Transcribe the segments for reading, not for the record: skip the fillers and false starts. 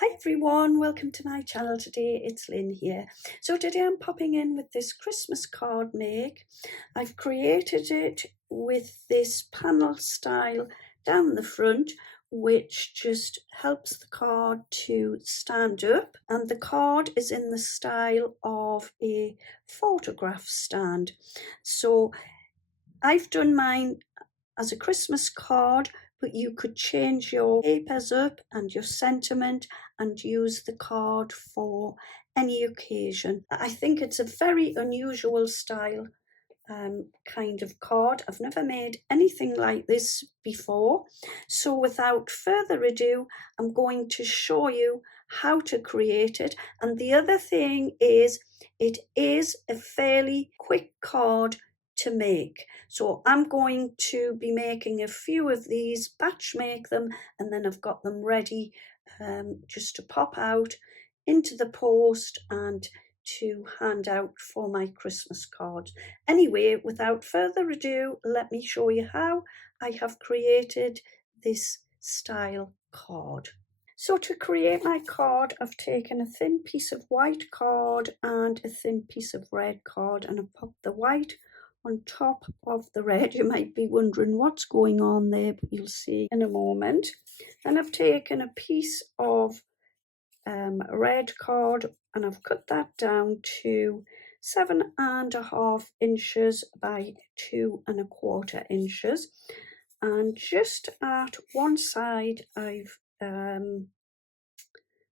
Hi everyone, welcome to my channel today. It's Lynn here. So today I'm popping in with this Christmas card make. I've created it with this panel style down the front, which just helps the card to stand up, and the card is in the style of a photograph stand. So I've done mine as a Christmas card, but you could change your papers up and your sentiment and use the card for any occasion. I think it's a very unusual style kind of card. I've never made anything like this before. So without further ado, I'm going to show you how to create it. And the other thing is, it is a fairly quick card to make. So I'm going to be making a few of these, batch make them, and then I've got them ready just to pop out into the post and to hand out for my Christmas cards. Anyway, without further ado, let me show you how I have created this style card. So to create my card, I've taken a thin piece of white card and a thin piece of red card, and I've popped the white on top of the red. You might be wondering what's going on there, but you'll see in a moment. And I've taken a piece of red card and I've cut that down to 7.5 inches by 2.25 inches, and just at one side I've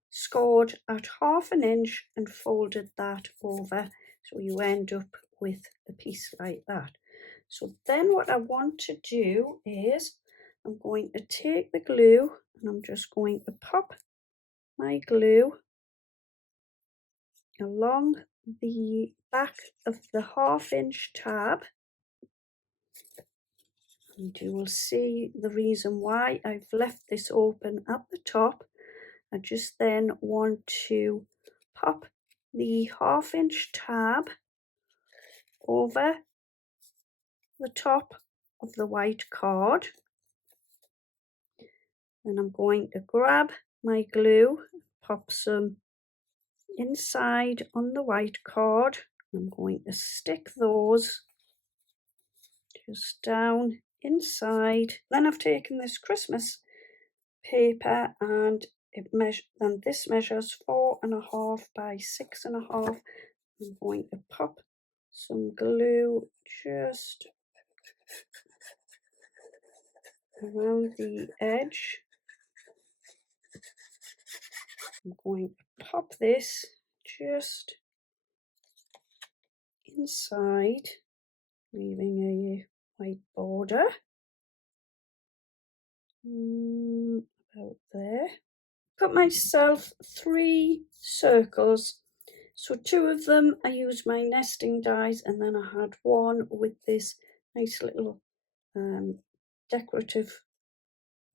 scored at 1/2 inch and folded that over, so you end up with a piece like that. So then what I want to do is I'm going to take the glue and I'm just going to pop my glue along the back of the 1/2 inch tab, and you will see the reason why I've left this open at the top. I just then want to pop the 1/2 inch tab over the top of the white card, and I'm going to grab my glue, pop some inside on the white card. I'm going to stick those just down inside. Then I've taken this Christmas paper and this measures 4.5 by 6.5. I'm going to pop some glue just around the edge. I'm going to pop this just inside, leaving a white border about there. Cut myself 3 circles. So 2 of them I used my nesting dies, and then I had one with this nice little decorative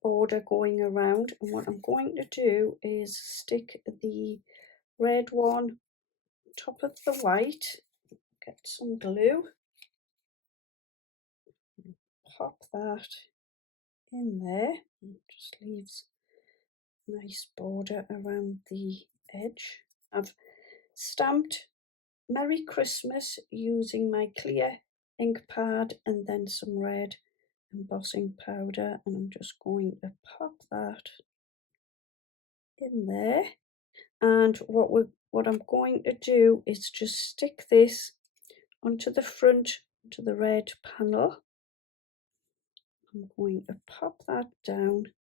border going around. And what I'm going to do is stick the red one on top of the white, get some glue, pop that in there, and just leaves a nice border around the edge. I've stamped Merry Christmas using my clear ink pad and then some red embossing powder, and I'm just going to pop that in there. And what I'm going to do is just stick this onto the front, to the red panel. I'm going to pop that down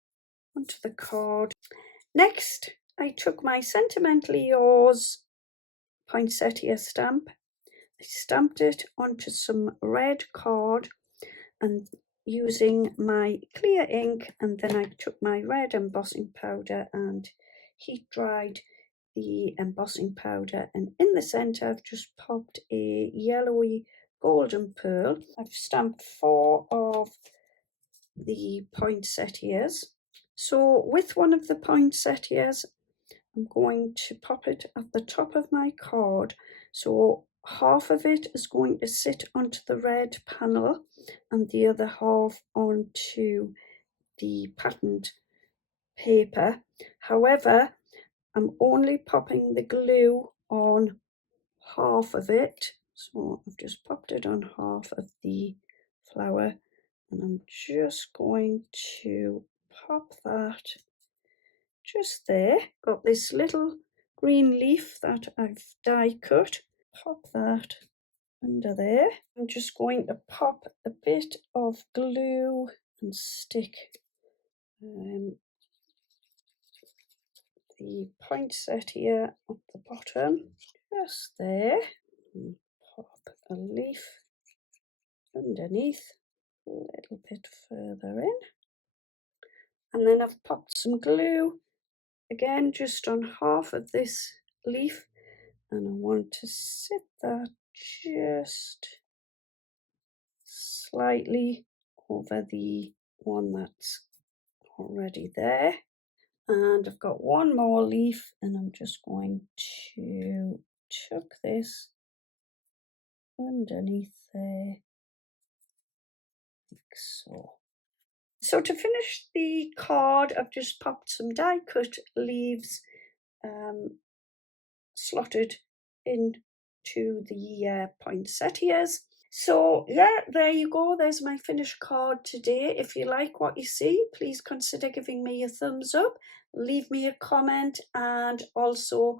onto the card. Next, I took my Sentimentally Yours poinsettia stamp. I stamped it onto some red card and using my clear ink, and then I took my red embossing powder and heat dried the embossing powder, and in the center I've just popped a yellowy golden pearl. I've stamped 4 of the poinsettias. So with one of the poinsettias I'm going to pop it at the top of my card, so half of it is going to sit onto the red panel and the other half onto the patterned paper. However, I'm only popping the glue on half of it. So I've just popped it on half of the flower, and I'm just going to pop that just there. Got this little green leaf that I've die cut. Pop that under there. I'm just going to pop a bit of glue and stick the poinsettia at the bottom, just there, and pop a leaf underneath, a little bit further in, and then I've popped some glue again just on half of this leaf, and I want to sit that just slightly over the one that's already there. And I've got one more leaf, and I'm just going to chuck this underneath there, like so. So to finish the card, I've just popped some die cut leaves slotted into the poinsettias. So yeah, there you go. There's my finished card today. If you like what you see, please consider giving me a thumbs up, leave me a comment, and also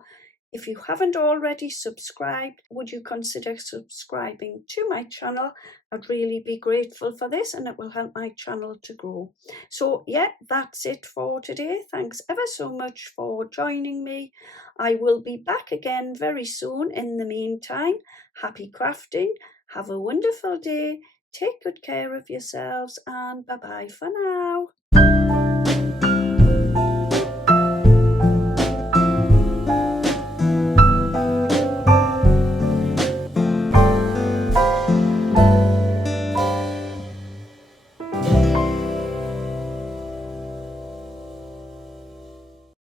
if you haven't already subscribed, would you consider subscribing to my channel? I'd really be grateful for this, and it will help my channel to grow. So yeah, that's it for today. Thanks ever so much for joining me. I will be back again very soon. In the meantime, happy crafting. Have a wonderful day. Take good care of yourselves, and bye-bye for now.